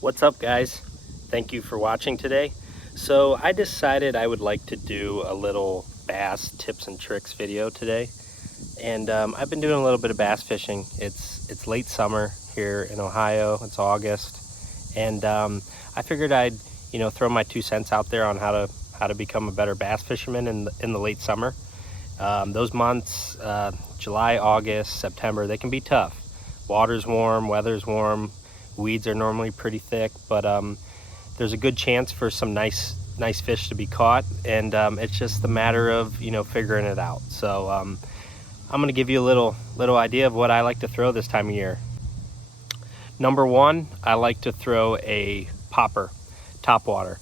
What's up, guys? Thank you for watching today. So I decided I would like to do a little bass tips and tricks video today. And I've been doing a little bit of bass fishing. It's late summer here in Ohio. It's August, and I figured I'd throw my 2 cents out there on how to become a better bass fisherman in the late summer. Those months, July, August, September, they can be tough. Water's warm, weather's warm, weeds are normally pretty thick, but there's a good chance for some nice fish to be caught, and it's just a matter of figuring it out. So I'm gonna give you a little idea of what I like to throw this time of year. Number one, I like to throw a popper, topwater.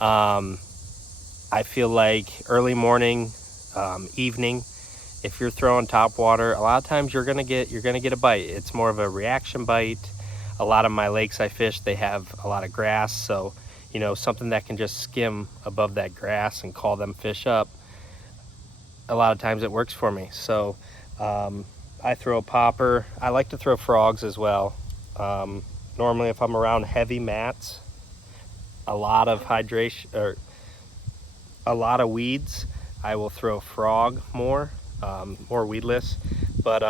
I feel like early morning, evening, if you're throwing topwater, a lot of times you're gonna get a bite. It's more of a reaction bite. A lot of my lakes I fish, they have a lot of grass, so something that can just skim above that grass and call them fish up, a lot of times it works for me. So I throw a popper. I like to throw frogs as well. Normally if I'm around heavy mats, a lot of hydration or a lot of weeds, I will throw frog more weedless. But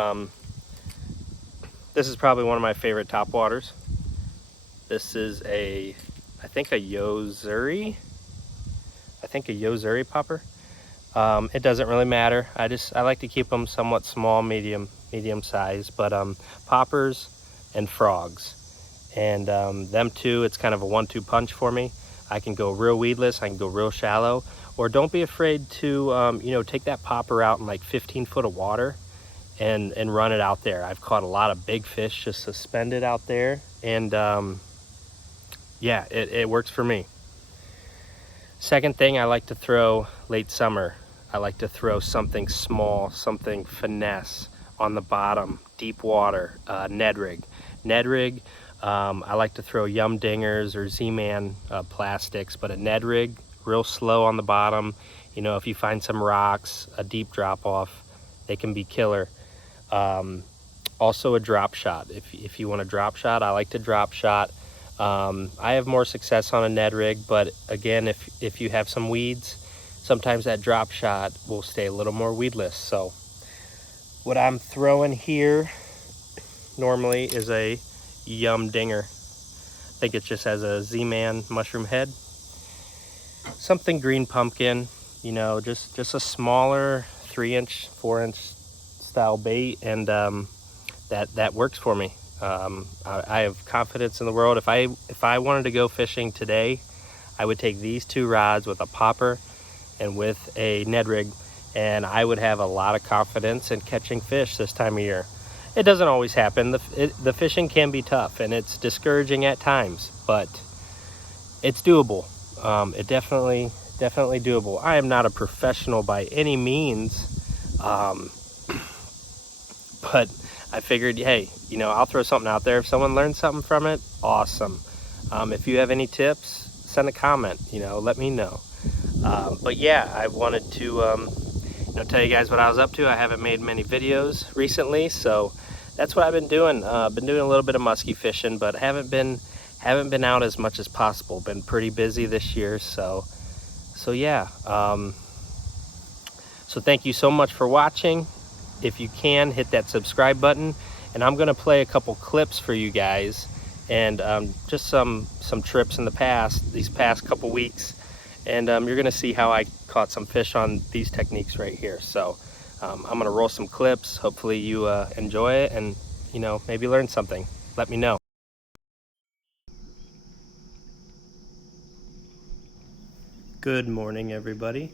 this is probably one of my favorite topwaters. This is I think a Yozuri popper. It doesn't really matter. I like to keep them somewhat small, medium size, but poppers and frogs, and them two, it's kind of a 1-2 punch for me. I can go real weedless, I can go real shallow, or don't be afraid to take that popper out in like 15 foot of water and run it out there. I've caught a lot of big fish just suspended out there, and yeah, it works for me. Second thing, I like to throw late summer. I like to throw something small, something finesse on the bottom, deep water, Ned rig. I like to throw Yum Dingers or Z-Man plastics, but a Ned rig, real slow on the bottom. If you find some rocks, a deep drop off, they can be killer. Also a drop shot. If you want a drop shot, I like to drop shot. I have more success on a Ned rig, but again, if you have some weeds, sometimes that drop shot will stay a little more weedless. So what I'm throwing here normally is a Yum Dinger. I think it just has a Z-Man mushroom head. Something green pumpkin, just a smaller 3-inch, 4-inch style bait, and that works for me. I have confidence in the world. If I wanted to go fishing today, I would take these 2 rods with a popper and with a Ned rig, and I would have a lot of confidence in catching fish this time of year. It doesn't always happen. The fishing can be tough and it's discouraging at times, but it's doable. It definitely doable. I am not a professional by any means, but I figured, hey, I'll throw something out there. If someone learns something from it, awesome. If you have any tips, send a comment, let me know. But yeah, I wanted to tell you guys what I was up to. I haven't made many videos recently, so that's what I've been doing. Been doing a little bit of musky fishing, but haven't been out as much as possible. Been pretty busy this year, so yeah. So thank you so much for watching. If you can, hit that subscribe button, and I'm gonna play a couple clips for you guys, and just some trips in these past couple weeks, and you're gonna see how I caught some fish on these techniques right here. So I'm gonna roll some clips. Hopefully you enjoy it and maybe learn something. Let me know. Good morning, everybody.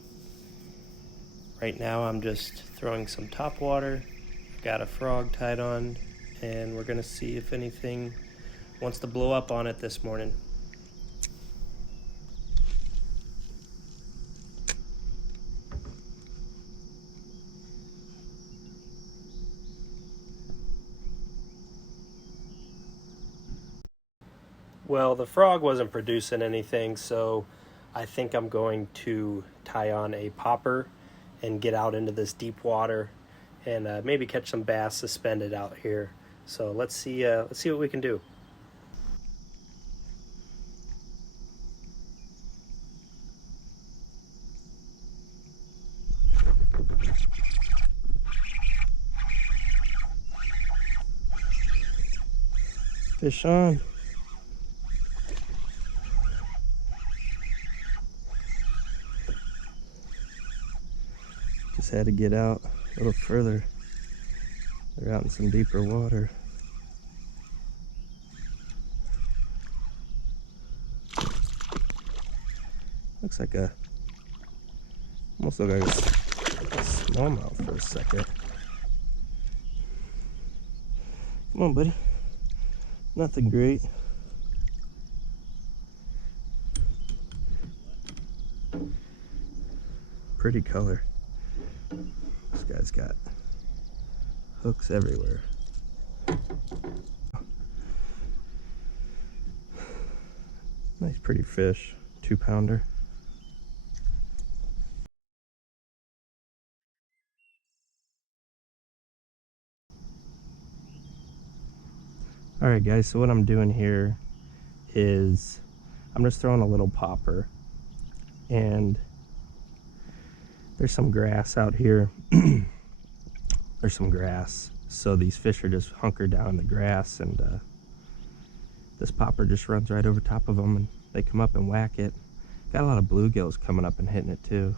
Right now I'm just throwing some top water. Got a frog tied on, and we're gonna see if anything wants to blow up on it this morning. Well, the frog wasn't producing anything, so I think I'm going to tie on a popper and get out into this deep water and maybe catch some bass suspended out here. So let's see what we can do. Fish on. Just had to get out a little further. They're out in some deeper water. Looks like almost look like a smallmouth for a second. Come on, buddy. Nothing great. Pretty color. This guy's got hooks everywhere. Nice pretty fish, 2-pounder. Alright guys, so what I'm doing here is I'm just throwing a little popper, and there's some grass out here. There's some grass, so these fish are just hunkered down in the grass, and this popper just runs right over top of them and they come up and whack it. Got a lot of bluegills coming up and hitting it too.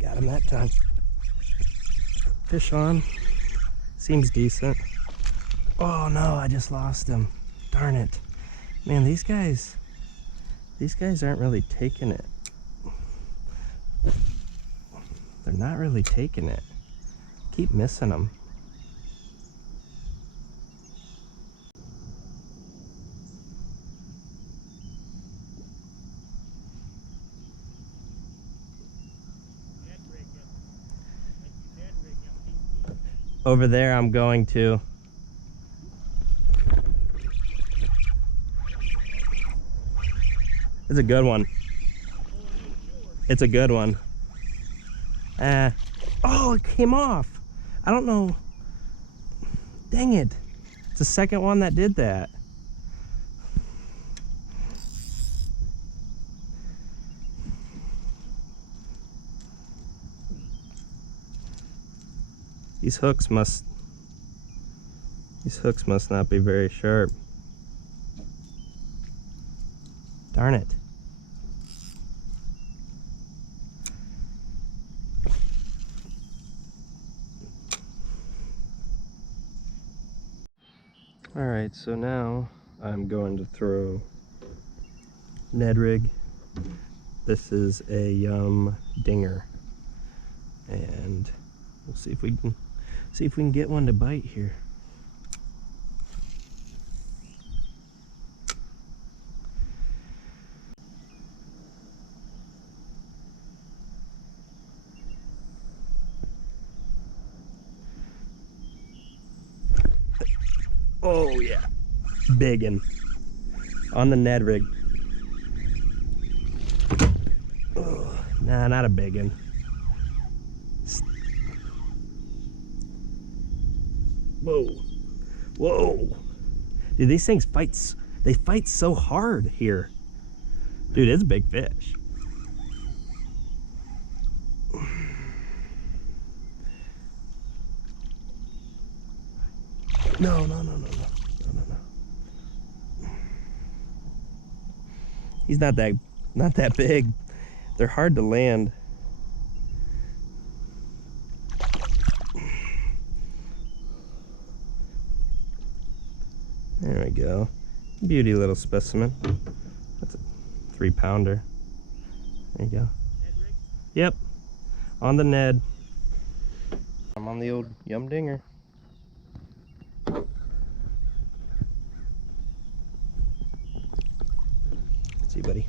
Got him that time. Fish on. Seems decent. Oh no, I just lost him. Darn it. Man, these guys aren't really taking it. They're not really taking it. Keep missing them. Over there, I'm going to. It's a good one. It's a good one. Oh, it came off. I don't know. Dang it. It's the second one that did that. These hooks must not be very sharp. Darn it. Alright, so now I'm going to throw Ned rig. This is a Yum dinger. And we'll see if we can get one to bite here. Oh yeah, biggin on the Ned rig. Oh, nah, not a biggin. Whoa, whoa, dude, these things they fight so hard here. Dude, it's a big fish. No. He's not that big. They're hard to land. There we go. Beauty little specimen. That's a 3-pounder. There you go. Yep. On the Ned. I'm on the old Yum dinger. See you, buddy.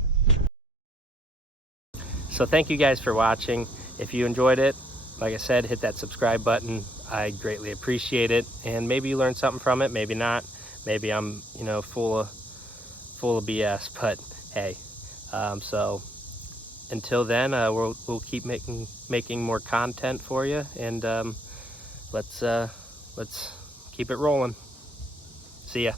So thank you guys for watching. If you enjoyed it, like I said, hit that subscribe button. I greatly appreciate it. And maybe you learned something from it, maybe not. Maybe I'm, full of BS. But hey. So until then, we'll keep making more content for you, and let's keep it rolling. See ya.